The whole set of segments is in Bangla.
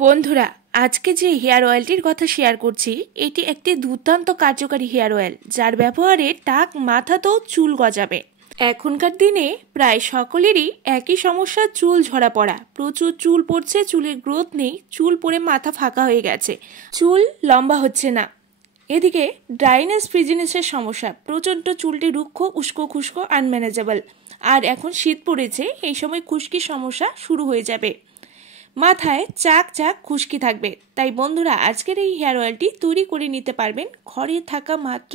বন্ধুরা, আজকে যে হেয়ার অয়েলটির কথা শেয়ার করছি এটি একটি দুর্দান্ত কার্যকারী হেয়ার অয়েল, যার ব্যবহারে টাক মাথাতেও চুল গজাবে। এখনকার দিনে প্রায় সকলেরই একই সমস্যা, চুল ঝরা পড়া। প্রচুর চুল পড়ছে, চুলের গ্রোথ নেই, চুল পড়ে মাথা ফাঁকা হয়ে গেছে, চুল লম্বা হচ্ছে না। এদিকে ড্রাইনেস ফ্রিজিনেসের সমস্যা, প্রচণ্ড চুলটি রুক্ষ, উস্কো খুস্কো, আনম্যানেজেবল। আর এখন শীত পড়েছে, এই সময় খুশকির সমস্যা শুরু হয়ে যাবে, মাথায় চাক চাক খুশকি থাকবে। তাই বন্ধুরা, আজকের এই হেয়ার অয়েলটি তৈরি করে নিতে পারবেন ঘরে থাকা মাত্র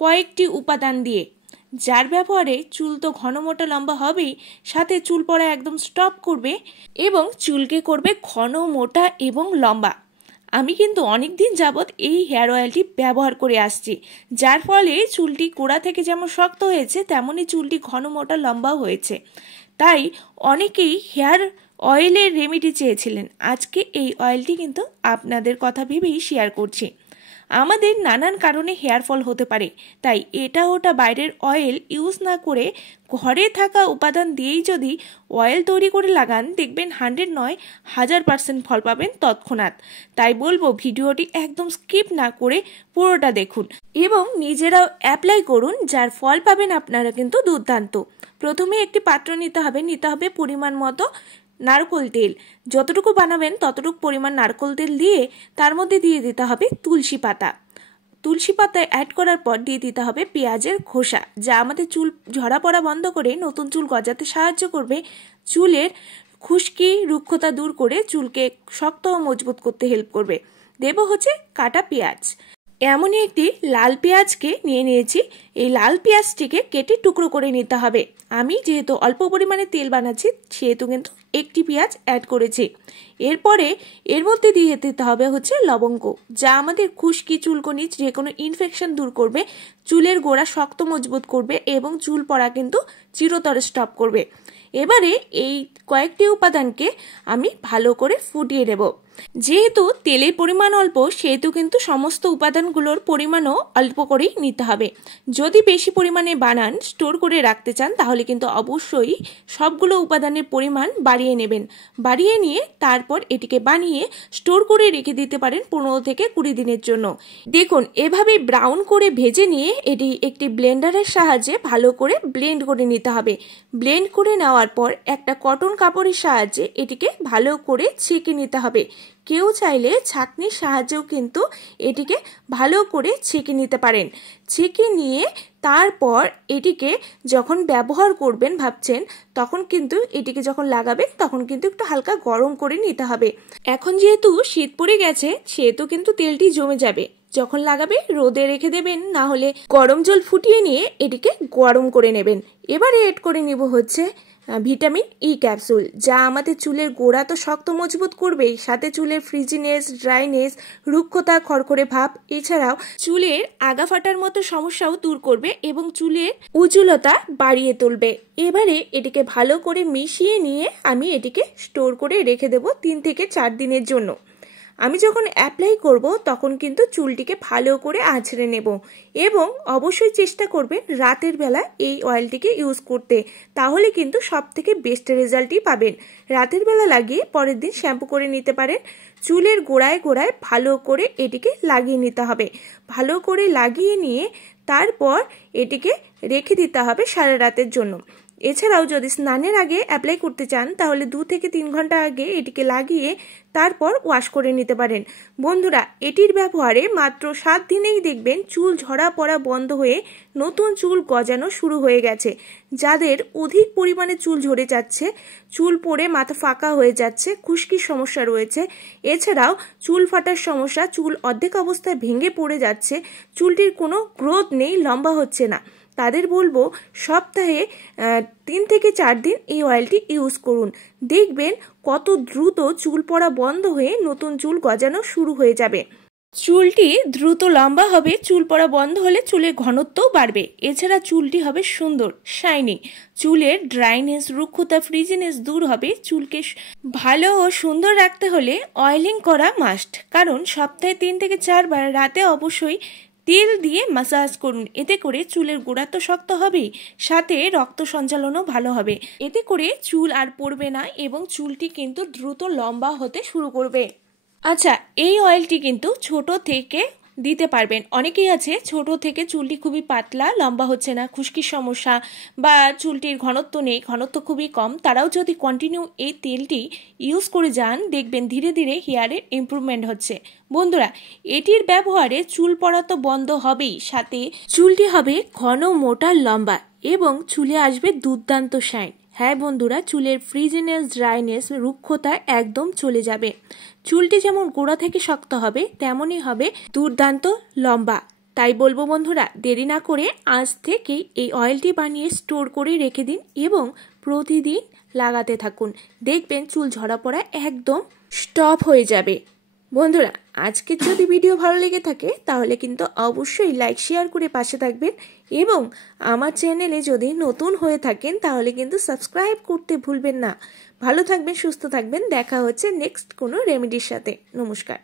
কয়েকটি উপাদান দিয়ে, যার ব্যবহারে চুল তো ঘন মোটা লম্বা হবেই, সাথে চুল পড়া একদম স্টপ করবে এবং চুলকে করবে ঘন মোটা এবং লম্বা। আমি কিন্তু অনেক দিন যাবৎ এই হেয়ার অয়েলটি ব্যবহার করে আসছি, যার ফলে চুলটি গোড়া থেকে যেমন শক্ত হয়েছে, তেমনই চুলটি ঘন মোটা লম্বাও হয়েছে। তাই অনেকেই হেয়ার অয়েলের রেমেডি চেয়েছিলেন। আজকে এই অয়েলটি কিন্তু আপনাদের কথা ভেবেই শেয়ার করছি। আমাদের নানান কারণে হেয়ার ফল হতে পারে, তাই এটা ওটা বাইরের অয়েল ইউজ না করে ঘরে থাকা উপাদান দিয়েই যদি অয়েল তৈরি করে লাগান, দেখবেন 100 নয় 1000% ফল পাবেন তৎক্ষণাৎ। তাই বলবো, ভিডিওটি একদম স্কিপ না করে পুরোটা দেখুন এবং নিজেরাও অ্যাপ্লাই করুন, যার ফল পাবেন আপনারা কিন্তু দুর্দান্ত। প্রথমে একটি পাত্র নিতে হবে পরিমাণ মতো নারকোল তেল। যতটুকু বানাবেন ততটুকু পরিমাণ নারকোল তেল দিয়ে তার মধ্যে দিয়ে দিতে হবে তুলসী পাতা। তুলসী পাতা অ্যাড করার পর দিয়ে দিতে হবে পেঁয়াজের খোসা, যা আমাদের চুল ঝরা পড়া বন্ধ করে নতুন চুল গজাতে সাহায্য করবে, চুলের খুশকি রুক্ষতা দূর করে চুলকে শক্ত ও মজবুত করতে হেল্প করবে। দেব হচ্ছে কাটা পেঁয়াজ। এমনই একটি লাল পেঁয়াজকে নিয়ে নিয়েছি। এই লাল পেঁয়াজটিকে কেটে টুকরো করে নিতে হবে। আমি যেহেতু অল্প পরিমাণে তেল বানাচ্ছি, সেহেতু কিন্তু একটি পেঁয়াজ অ্যাড করেছি। এরপরে এর মধ্যে দিয়ে দিতে হবে হচ্ছে লবঙ্গ, যা আমাদের খুশকি, চুলকনি, যে কোনো ইনফেকশন দূর করবে, চুলের গোড়া শক্ত মজবুত করবে এবং চুল পড়া কিন্তু চিরতরে স্টপ করবে। এবারে এই কয়েকটি উপাদানকে আমি ভালো করে ফুটিয়ে নেব। যেহেতু তেলের পরিমাণ অল্প, সেহেতু কিন্তু সমস্ত উপাদানগুলোর পরিমাণও অল্প করেই নিতে হবে। যদি বেশি পরিমাণে বানান, স্টোর করে রাখতে চান, তাহলে কিন্তু অবশ্যই সবগুলো উপাদানের পরিমাণ বাড়িয়ে নেবেন। বাড়িয়ে নিয়ে তারপর এটিকে বানিয়ে স্টোর করে রেখে দিতে পারেন 15 থেকে 20 দিনের জন্য। দেখুন, এভাবে ব্রাউন করে ভেজে নিয়ে এটি একটি ব্লেন্ডারের সাহায্যে ভালো করে ব্লেন্ড করে নিতে হবে। ব্লেন্ড করে নেওয়ার পর একটা কটন কাপড়ের সাহায্যে এটিকে ভালো করে ছেঁকে নিতে হবে। কেউ চাইলে ছাঁকনির সাহায্যেও কিন্তু এটিকে ভালো করে ছেঁকে নিতে পারেন। ছেঁকে নিয়ে তারপর এটিকে যখন ব্যবহার করবেন ভাবছেন, তখন কিন্তু এটিকে যখন লাগাবেন তখন কিন্তু একটু হালকা গরম করে নিতে হবে। এখন যেহেতু শীত পড়ে গেছে, সেহেতু কিন্তু তেলটি জমে যাবে। যখন লাগাবে রোদে রেখে দেবেন, না হলে গরম জল ফুটিয়ে নিয়ে এটিকে গরম করে নেবেন। এবারে এড করে নিব হচ্ছে ভিটামিন ই ক্যাপসুল, যা আমাদের চুলের গোড়া তো শক্ত মজবুত করবেই, সাথে চুলের ফ্রিজিনেস, ড্রাইনেস, রুক্ষতা, খড়খড়ে ভাব, এছাড়াও চুলের আগা ফাটার মতো সমস্যাও দূর করবে এবং চুলের উজ্জ্বলতা বাড়িয়ে তুলবে। এবারে এটিকে ভালো করে মিশিয়ে নিয়ে আমি এটিকে স্টোর করে রেখে দেব 3 থেকে 4 দিনের জন্য। আমি যখন অ্যাপ্লাই করব তখন কিন্তু চুলটিকে ভালো করে আঁচড়ে নেব এবং অবশ্যই চেষ্টা করবেন রাতের বেলা এই অয়েলটিকে ইউজ করতে, তাহলে কিন্তু সব থেকে বেস্ট রেজাল্টই পাবেন। রাতের বেলা লাগিয়ে পরের দিন শ্যাম্পু করে নিতে পারেন। চুলের গোড়ায় গোড়ায় ভালো করে এটিকে লাগিয়ে নিতে হবে। ভালো করে লাগিয়ে নিয়ে তারপর এটিকে রেখে দিতে হবে সারা রাতের জন্য। এছাড়াও যদি স্নানের আগে অ্যাপ্লাই করতে চান, তাহলে 2 থেকে 3 ঘন্টা আগে এটিকে লাগিয়ে তারপর ওয়াশ করে নিতে পারেন। বন্ধুরা, এটির ব্যবহারে মাত্র 7 দিনেই দেখবেন চুল ঝরা পড়া বন্ধ হয়ে নতুন চুল গজানো শুরু হয়ে গেছে। যাদের অধিক পরিমাণে চুল ঝরে যাচ্ছে, চুল পড়ে মাথা ফাঁকা হয়ে যাচ্ছে, খুশকির সমস্যা রয়েছে, এছাড়াও চুল ফাটার সমস্যা, চুল অর্ধেক অবস্থায় ভেঙে পড়ে যাচ্ছে, চুলটির কোনো গ্রোথ নেই, লম্বা হচ্ছে না, তাদের বলবো সপ্তাহে 3 থেকে 4 দিন এই অয়েলটি ইউজ করুন। দেখবেন কত দ্রুত চুল পড়া বন্ধ হয়ে নতুন চুল গজানো শুরু হয়ে যাবে। চুলটি দ্রুত লম্বা হবে, চুল পড়া বন্ধ হলে চুলের ঘনত্বও বাড়বে। এছাড়া চুলটি হবে সুন্দর, শাইনি। চুলের ড্রাইনেস, রুক্ষতা, ফ্রিজিনেস দূর হবে। চুলকে ভালো ও সুন্দর রাখতে হলে অয়েলিং করা মাস্ট, কারণ সপ্তাহে 3 থেকে 4 বার রাতে অবশ্যই তেল দিয়ে মাসাজ করুন। এতে করে চুলের গোড়া তো শক্ত হবেই, সাথে রক্ত সঞ্চালনও ভালো হবে। এতে করে চুল আর পড়বে না এবং চুলটি কিন্তু দ্রুত লম্বা হতে শুরু করবে। আচ্ছা, এই অয়েলটি কিন্তু ছোট থেকে দিতে পারবেন। অনেকেই আছে ছোট থেকে চুলটি খুবই পাতলা, লম্বা হচ্ছে না, খুশকির সমস্যা বা চুলটির ঘনত্ব নেই, ঘনত্ব খুবই কম, তারাও যদি কন্টিনিউ এই তেলটি ইউজ করে যান দেখবেন ধীরে ধীরে হেয়ারের ইমপ্রুভমেন্ট হচ্ছে। বন্ধুরা, এটির ব্যবহারে চুল পড়া তো বন্ধ হবেই, সাথে চুলটি হবে ঘন, মোটা, লম্বা এবং চুলে আসবে দুর্দান্ত শাইন। হ্যাঁ বন্ধুরা, চুলের ফ্রিজিনেস, ড্রাইনেস, রুক্ষতা একদম চলে যাবে। চুলটি যেমন গোড়া থেকে শক্ত হবে তেমনই হবে দুর্দান্ত লম্বা। তাই বলবো বন্ধুরা, দেরি না করে আজ থেকেই এই অয়েলটি বানিয়ে স্টোর করে রেখে দিন এবং প্রতিদিন লাগাতে থাকুন। দেখবেন চুল ঝরা পড়া একদম স্টপ হয়ে যাবে। বন্ধুরা, আজকের যদি ভিডিও ভালো লেগে থাকে তাহলে কিন্তু অবশ্যই লাইক শেয়ার করে পাশে থাকবেন এবং আমার চ্যানেলে যদি নতুন হয়ে থাকেন তাহলে কিন্তু সাবস্ক্রাইব করতে ভুলবেন না। ভালো থাকবেন, সুস্থ থাকবেন, দেখা হচ্ছে নেক্সট কোনো রেমেডির সাথে। নমস্কার।